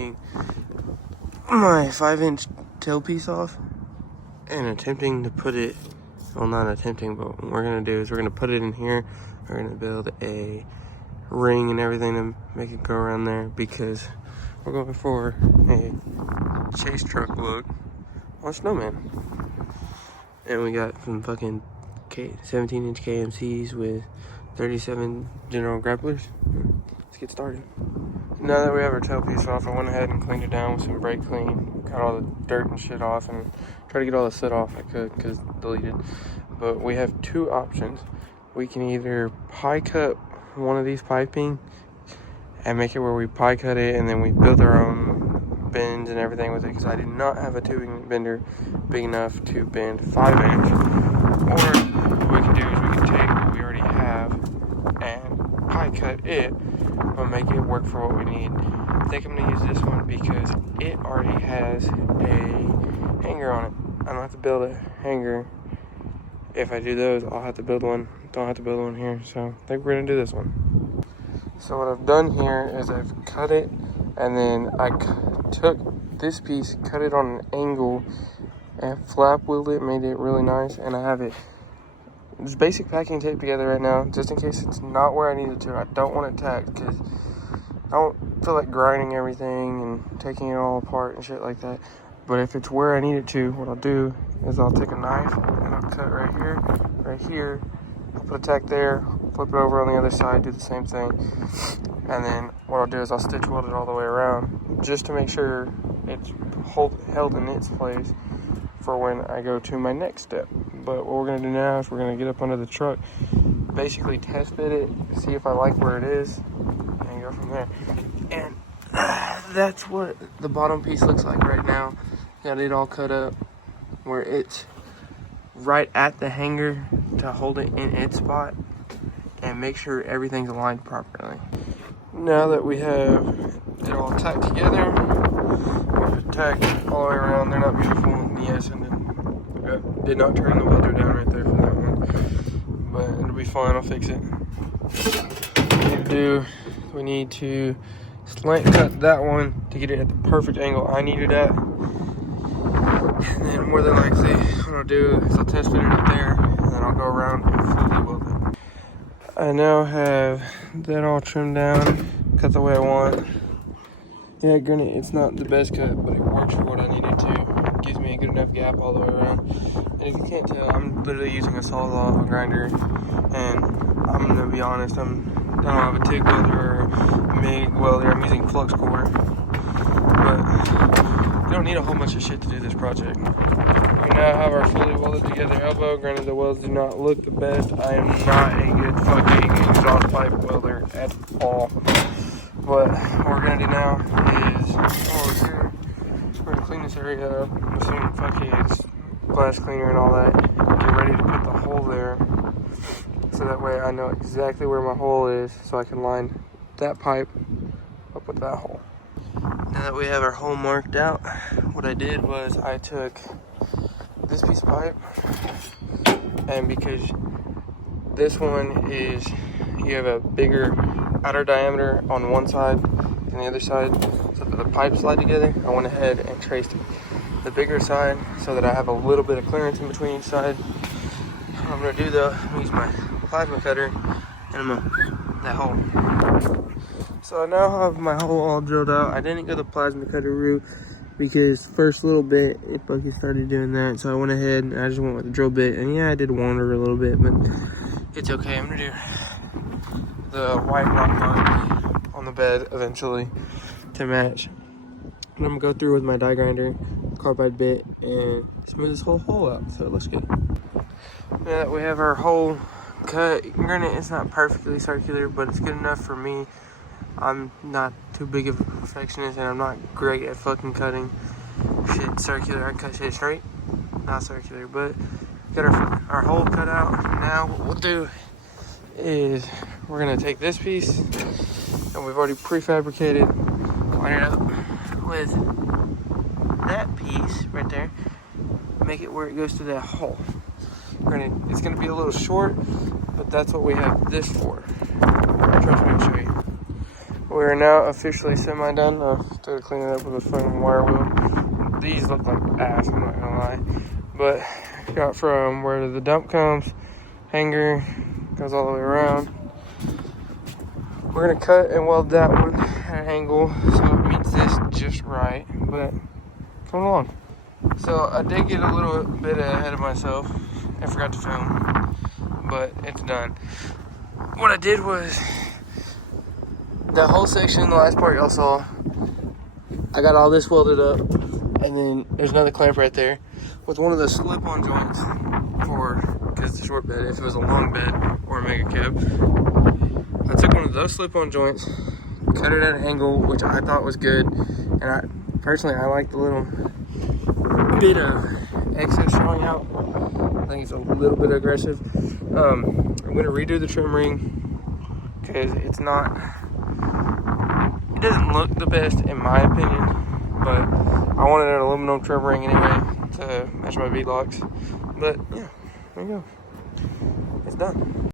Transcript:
taking my 5-inch tailpiece off and attempting to put it, well, not attempting, but what we're gonna do is we're gonna put it in here. We're gonna build a ring and everything to make it go around there because we're going for a chase truck look on Snowman. And we got some fucking 17-inch KMCs with 37 general grapplers. Let's get started. Now that we have our tailpiece off, I went ahead and cleaned it down with some brake clean. Got all the dirt and shit off and tried to get all the soot off I could because deleted. But we have two options. We can either pie cut one of these piping and make it where we pie cut it and then we build our own bends and everything with it because I do not have a tubing bender big enough to bend 5-inch. Or what we can do is we can take what we already have and pie cut it but make it work for what we need. I think I'm gonna use this one because it already has a hanger on it. I don't have to build a hanger. If I do those, I'll have to build one. Don't have to build one here, so I think we're gonna do this one. So what I've done here is I've cut it, and then I took this piece, cut it on an angle, and flap wheeled it, made it really nice, and I have it just basic packing tape together right now, just in case it's not where I need it to. I don't want it tacked because I don't feel like grinding everything and taking it all apart and shit like that. But if it's where I need it to, what I'll do is I'll take a knife and I'll cut right here, I'll put a tack there, flip it over on the other side, do the same thing. And then what I'll do is I'll stitch weld it all the way around just to make sure it's held in its place for when I go to my next step. But what we're gonna do now is we're gonna get up under the truck, basically test fit it, see if I like where it is, and go from there. And that's what the bottom piece looks like right now. Got it all cut up where it's right at the hanger to hold it in its spot and make sure everything's aligned properly. Now that we have it all tacked together, we've tacked all the way around. They're not beautiful, yes, and then did not turn the welder down right there for that one, but it'll be fine. I'll fix it. We need to slant cut that one to get it at the perfect angle I need it at. And then more than likely, what I'll do is I'll test fit it up there, and then I'll go around and fully weld it. I now have that all trimmed down, cut the way I want. Yeah, granted, it's not the best cut, but it works for what I need it to. It gives me a good enough gap all the way around. And if you can't tell, I'm literally using a Sawzall grinder, and I'm gonna be honest, I don't have a TIG welder or a MIG welder. I'm using flux core, but you don't need a whole bunch of shit to do this project. We now have our fully welded together elbow. Granted, the welds do not look the best. I am not a good fucking exhaust pipe welder at all. But what we're gonna do now is over here, we're gonna clean this area up with some fucking glass cleaner and all that. Get ready to put the hole there, so that way I know exactly where my hole is, so I can line that pipe up with that hole. Now that we have our hole marked out, what I did was I took this piece of pipe, and because this one is, you have a bigger outer diameter on one side than the other side, so that the pipes slide together, I went ahead and traced the bigger side so that I have a little bit of clearance in between each side. What I'm gonna do though, I'm gonna use my plasma cutter and I'm gonna that hole. So I now have my hole all drilled out. I didn't go the plasma cutter route because first little bit it fucking started doing that, so I went ahead and I just went with the drill bit, and yeah, I did wander a little bit, but it's okay. I'm gonna do the white rock mark on the bed eventually to match, and I'm gonna go through with my die grinder, carbide bit, and smooth this whole hole out so it looks good. Now that we have our hole cut, granted it's not perfectly circular, but it's good enough for me. I'm not too big of a perfectionist, and I'm not great at fucking cutting shit circular. I cut shit straight, not circular. But got our hole cut out. Now what we'll do is we're gonna take this piece, and we've already prefabricated, line it up with that piece right there, make it where it goes to that hole. Granted, it's gonna be a little short, but that's what we have this for. Trust me, I'll show you. What We're now officially semi-done. Started cleaning it up with a fucking wire wheel. These look like ass, I'm not gonna lie. But got from where the dump comes, hanger, goes all the way around. We're gonna cut and weld that one at an angle so it meets this just right. But coming along. So I did get a little bit ahead of myself. I forgot to film, but it's done. What I did was, that whole section, the last part y'all saw, I got all this welded up, and then there's another clamp right there with one of the slip-on joints because it's a short bed. If it was a long bed or a mega cab, I took one of those slip-on joints, cut it at an angle, which I thought was good, and I like the little bit of excess showing out. I think it's a little bit aggressive. I'm gonna redo the trim ring because it doesn't look the best in my opinion, but I wanted an aluminum trim ring anyway to match my V-locks. But yeah, there you go. It's done.